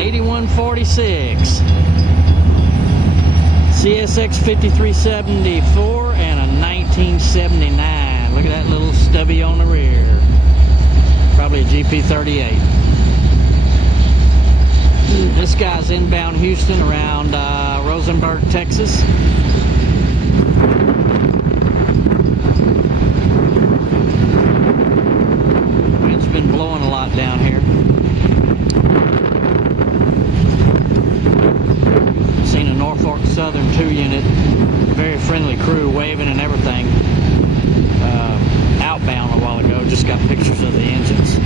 $81.46. CSX 5374 and a 1979. Look at that little stubby on the rear. Probably a GP38. This guy's inbound Houston around Rosenburg, Texas. Wind's been blowing a lot down here. Seen a Norfolk Southern 2 unit, very friendly crew, waving and everything, outbound a while ago. Just got pictures of the engines.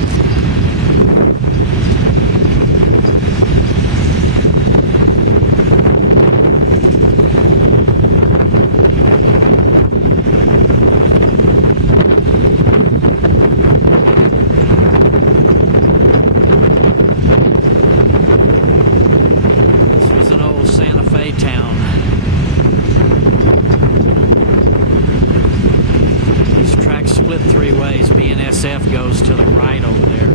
Town. These tracks split 3 ways. BNSF goes to the right over there.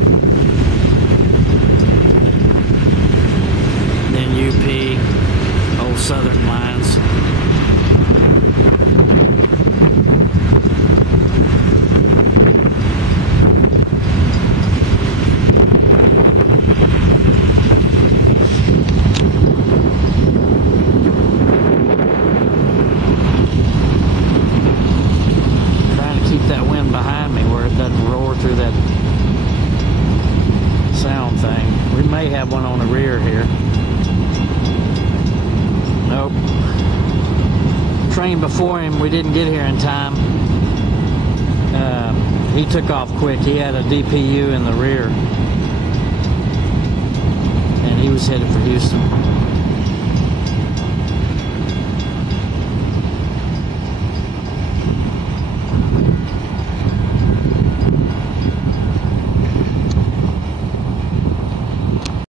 Then UP, old Southern lines. Behind me where it doesn't roar through that sound thing. We may have one on the rear here. Nope. Train before him, we didn't get here in time. He took off quick. He had a DPU in the rear and he was headed for Houston.